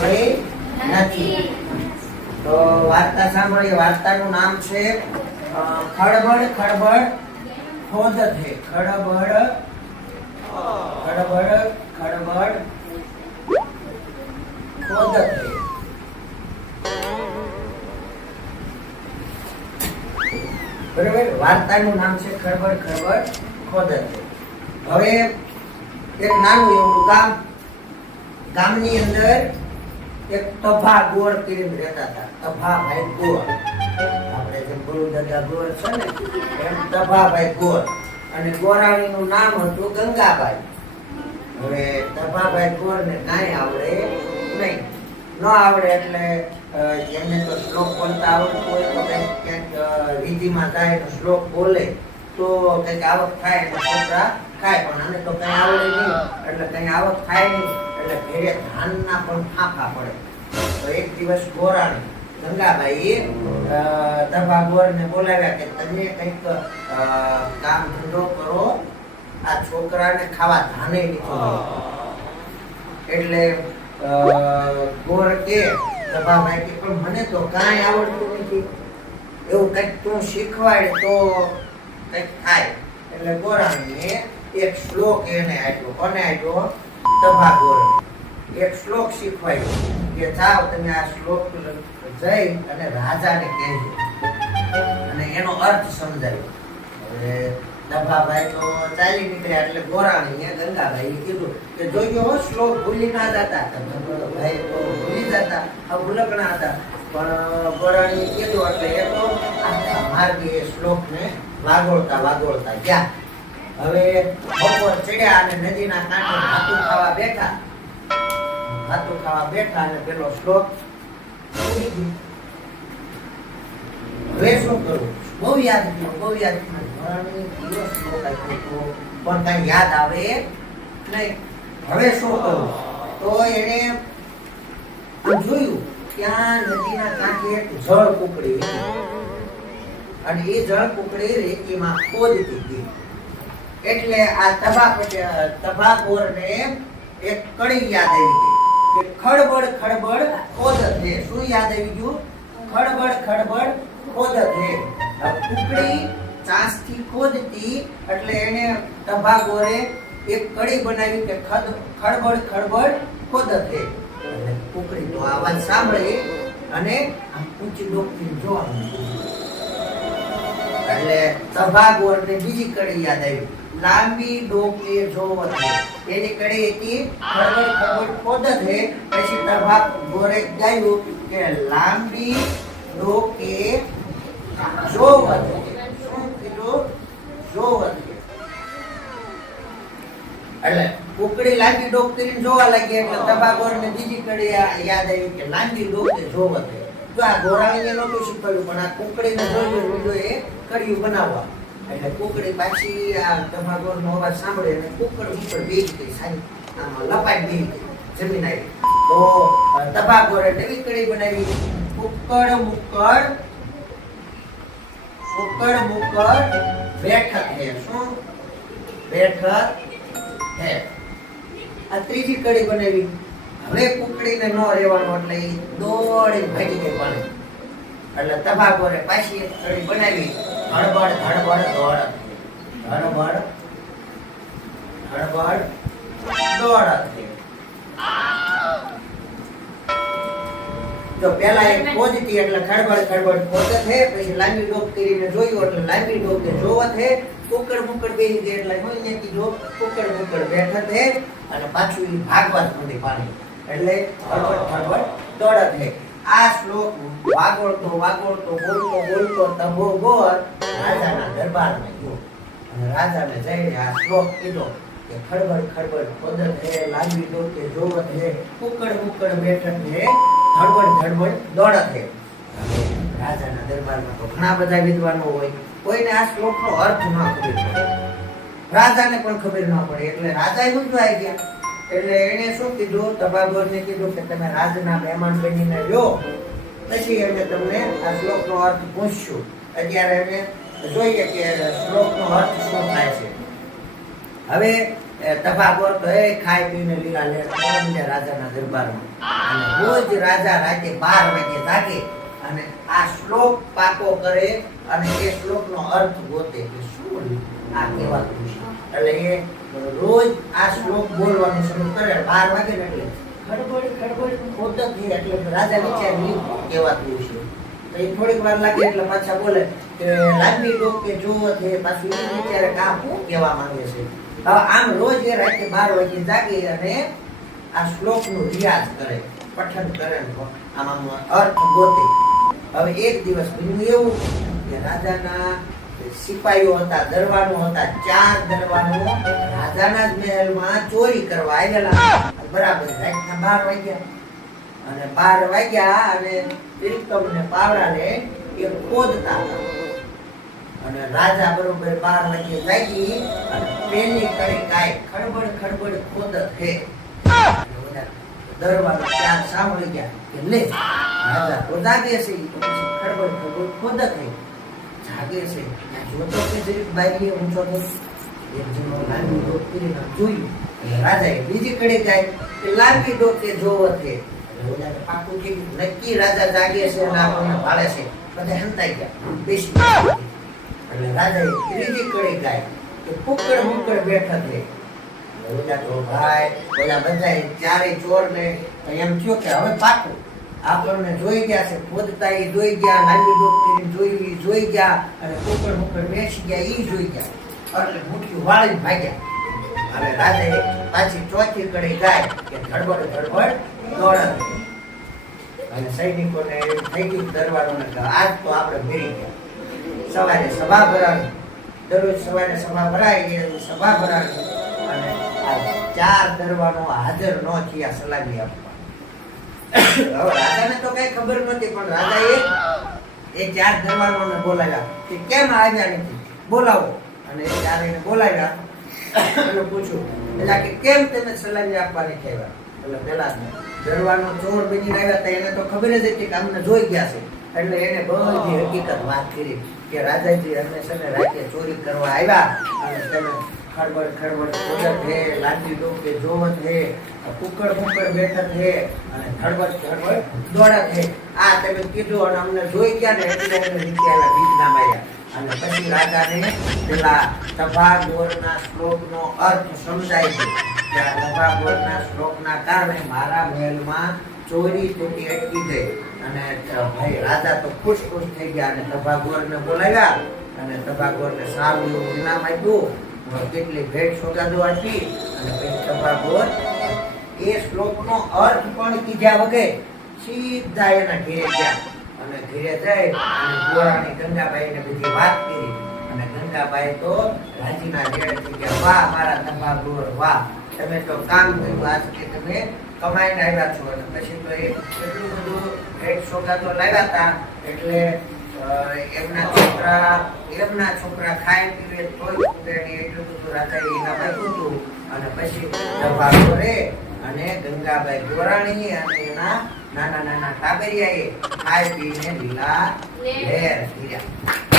સાંભળી નથી. તો વાર્તા સાંભળી વાર્તાનું નામ છે ખડબડ ખડબડ ખોદ થે. ખડબડ ખડબડ ખડબડ ખોદ થે. બરાબર? વાર્તાનું નામ છે ખડબડ ખડબડ ખોદ થે. હવે એક નાનું એવું ગામ. ગામની અંદર એક તભા ગોળ કરીને રહેતા હતા. તભા ભાઈ ગોળ. આપણે જેમ ગુરુ દાદા ગોળ છે ને, એમ તભા ભાઈ ગોળ. અને ગોરાણીનું નામ હતું ગંગાબાઈ. હવે તભાભાઈ ગોળ ને કાંઈ આવડે નહીં. ન આવડે એટલે એમને તો શ્લોક બોલતા આવડતું હોય તો કંઈક ક્યાંક જાય તો શ્લોક બોલે, તો કંઈક આવક થાય એટલે ખાય પણ આને તો કંઈ આવડે નહીં. એટલે કંઈ આવક થાય નહીં. એટલે ઘેરે ધાનના પણ ફાંફા પડે. તો એક દિવસ ગોરાણી, ગંગાબાઈએ દભા ગોરને બોલાવ્યા કે તમે કંઈક કામ ધંધો કરો, આ છોકરાને ખાવા ધાને એટલે ગોર કે દબાભાઈ કે પણ મને તો કાંઈ આવડતું નથી. એવું કંઈક તું શીખવાડ તો કંઈક થાય. એટલે ગોરાણીએ એક શ્લોક એને આપ્યો. કોને આપ્યો? ગોરને એક શ્લોક શીખવાડ્યો કે જાઓ તમે આ શ્લોક જઈ અને રાજાને કહેજો. અને એનો અર્થ સમજાવ્યો હવે દભાભાઈ તો ચાલી નીકળ્યા એટલે ગોરાણીએ ગંગાભાઈએ કીધું કે જોયો હો, શ્લોક ભૂલી ના જતા. ભાઈ તો ભૂલી જતા આ ભૂલકણા હતા. પણ ગોરાણીએ કીધું એટલે એ તો માર્ગે શ્લોકને વાગોળતા વાગોળતા ગયા. હવે બપોર ચડ્યા અને નદીના કાંઠે ભાતું ખાવા બેઠા. ભાતું ખાવા બેઠા અને પેલો શ્લોક હવે શું કરવું બહુ યાદ થયું બહુ યાદ થયું પણ કઈ યાદ આવે નહીં. હવે શું કરવું તો એને જોયું, ત્યાં નદીના કાંઠે એક જળ કુકડી અને એ જળ કુકડી રેતીમાં ખોદતી હતી. એટલે આ તબાક તબાકોરને એક કડી યાદ આવી ગઈ કે ખડબડ ખડબડ ખોદ છે શું યાદ આવી ગયું? ખડબડ ખડબડ ખોદ આ કુકડી ચાંસથી ખોદતી, એટલે એને તબાકોરે એક કડી બનાવી કે ખડ ખડબડ ખડબડ ખોદ છે કુકડી તો આવાજ સાંભળી અને આ ઊંચી ડોકથી જોવા. એટલે સભાગોળને બીજી કડી યાદ આવી. લાંબી ડોકલી જોવત એની કડી હતી ખડબડ ખડબડ ખોદત હે પછી પ્રભાત ગોરે ગાયું કે લાંબી ડોકે જોવત શું કીધું? જોવત એટલે કુકડી લાંબી ડોક કરીને જોવા લાગી એટલે તબાગોર ને બીજી કડી યાદ આવી કે લાંબી ડોકે જોવત તો આ ગોરાણીને નહોતું શીખવાડ્યું, પણ આ કુકડીને જોયું એ કડિયું બનાવવા. એટલે કુકડી પાછી આ તબાગોરનો અવાજ સાંભળે અને કુકડ ઉપર બેસી ગઈ સારી આમાં લપાઈ બેસી ગઈ જમીન આવી. તો અ, તબાગોરે નવી કડી બનાવી. કુકડ મુકડ કુકડ મુકડ બેઠક હે. શું? બેઠક હે. આ ત્રીજી કડી બનાવી. હવે કુકડીને ન રહેવાનું એટલે દોડી ભાગી ગઈ પાણી. એટલે તબાકોરે પાછી એક કડી બનાવી. હળબડ હળબડ દોડ. હળબડ હળબડ દોડ જો પેલા એક ખોજતી એટલે ખડબડ ખડબડ ખોજત હે પછી લાંબી ડોક કરીને જોયું એટલે લાંબી ડોકે જોવત હે કુકડ, મુકડ બેસી ગઈ એટલે હું અહીંયાથી જો કુકડ, મુકડ બેઠત હે અને પાછું એ ભાગવા જ પાણી એટલે ખડબડ ખડબડ દોડત હે આ શ્લોક વાગોળતો વાગોળતો, બોલતો બોલતો તબો ગોર રાજાના દરબારમાં ગયો. અને રાજાને જઈને આ શ્લોક કીધો કે ખડબડ ખડબડ ખોદત હે લાંબી ડોકે જોવત હે કુકડ મુકડ બેઠક હે ધડબડ ધડબડ દોડત હે રાજાના દરબારમાં તો ઘણા બધા વિદ્વાનો હોય. કોઈને આ શ્લોકનો અર્થ ન ખબર પડે. રાજાને પણ ખબર ન પડે. એટલે રાજા મૂંઝવાઈ ગયા. એટલે એને શું કીધું? તબાગોરને કીધું કે તમે રાજના મહેમાન બનીને રહ્યો. પછી અમે તમને આ શ્લોકનો અર્થ પૂછશું અત્યારે અમે જોઈએ કે શ્લોકનો અર્થ શું થાય છે. હવે તફાગોર તો એ ખાઈ પીને લીલા લે પવનને રાજાના દરબારમાં. અને રોજ રાજા રાતે બાર વાગે જાગે અને આ શ્લોક પાકો કરે અને એ શ્લોકનો અર્થ ગોતે કે શું આ કહેવાતું છે. એટલે એ રોજ આ શ્લોક બોલવાનું શરૂ કરે, બાર વાગે એટલે ખડબડ ખડબડ ખોદક એટલે રાજા વિચારી કહેવાતું છે? થોડીક વાર લાગે એટલે પાછા બોલે કે લાગણી ડોક કે જોવો છે, પાછું વિચારે કામ હું કહેવા માંગે છે? આમ રોજ એ રાતે બાર વાગે જાગી અને આ શ્લોકનું રિયાઝ કરે, પઠન કરે આમાં અર્થ ગોતે. હવે એક દિવસ બન્યું એવું કે રાજાના સિપાહીઓ હતા દરવાનો હતા, ચાર દરવાનો રાજાના જ મહેલમાં ચોરી કરવા આવેલા. બરાબર, રાતના બાર વાગ્યા. અને બાર વાગ્યા અને તિલકમ ને પાવડાને એ ખોદતા અને રાજા બરોબર બાર વાગે જાગી અને પેલી કડી કાંઈ ખડબડ ખડબડ ખોદ હે. દરવાનો ત્યાં સાંભળી ગયા કે લે, રાજા તો જાગે છે ખડબડ ખડબડ ખોદ હે. જાગે છે. જોતો કે જરીક બારીએ ઊંચો તો એક જણો લાંબી ડોક જોયું. રાજા રાજાએ બીજી કડી કે લાંબી ડોકે જોવો છે છે અને આપણને બધા હંતાઈ ગયા. ચારે ને એમ થયો કે હવે પાકું આપણને જોઈ ગયા છે ખોદતા એ જોઈ ગયા નાની ડોક જોઈ જોઈ ગયા, અને કુકડ મુકડ બેસી ગયા એ જોઈ ગયા. એટલે મુઠ્ઠી વાળી ભાગ્યા. અને રાતે પાછી ચોથી કડી ગાય કે ધડબડ ધડબડ દોડત અને સૈનિકોને થઈ ગયું દરબારોને કે આજ તો આપણે ભેરી ગયા. સવારે સભા ભરાવી. દરરોજ સવારે સભા ભરાય, એ સભા ભરાવી. અને આ ચાર દરવાનો હાજર ન થયા સલામી આપવા. હવે રાજાને તો કઈ ખબર નથી પણ રાજા એ ચાર દરબારોને બોલાવ્યા કે કેમ આવ્યા નથી? બોલાવો. અને એ ચારેયને બોલાવ્યા. એટલે પૂછ્યું એટલે કે કેમ તેને સલામી આપવાની કહેવાય? એટલે પેલા દરવાનો ચોર બની આવ્યા હતા, એને તો ખબર જ હતી કે અમને જોઈ ગયા છે. એટલે એને બધી હકીકત વાત કરી કે રાજાજી અમે ને રાતે ચોરી કરવા આવ્યા અને તમે ખડબડ ખડબડ ખોદત હે, લાંબી ડોકે જોવત હે, કુકડ કુકડ બેઠત હે અને ખડબડ ખડબડ દોડત હે. આ તમે કીધું અને અમને જોઈ ગયા ને એટલે એને બીજ નામ માર્યા. અને પછી રાજાને પેલા તભા ગોરના શ્લોકનો અર્થ સમજાય છે આ તભા ગોરના શ્લોકના કારણે મારા મહેલમાં ચોરી તૂટી અટકી ગઈ. અને ભાઈ, રાજા તો ખુશ ખુશ થઈ ગયા અને તભાગોરને બોલાવ્યા અને તભાગોરને સારું એવું ઇનામ આપ્યું. કેટલી ભેટ સોગાદો આપી અને પછી તભાગોર એ શ્લોકનો અર્થ પણ કીધા વગર સીધા એના ઘેરે ગયા. અને ઘેરે જઈ અને ગોરાણી ગંગાબાઈને બધી વાત કરી. અને ગંગાબાઈ તો રાજીના રેડ થઈ ગયા વાહ, મારા તભાગોર વાહ. તમે તો કામ કર્યું આજ કે તમે કમાઈને આવ્યા છો. અને પછી તો એટલું બધું ભેટ સોગાદો લાવ્યા હતા. એટલે એમના છોકરા એમના છોકરા ખાય પીવે તોય એટલું બધું રાજાએ એના આપ્યું હતું. અને પછી નફા રે અને ગંગાબાઈ ગોરાણી અને એના નાના નાના ટાબરિયાએ ખાઈ પીને લીલા લહેર કર્યા.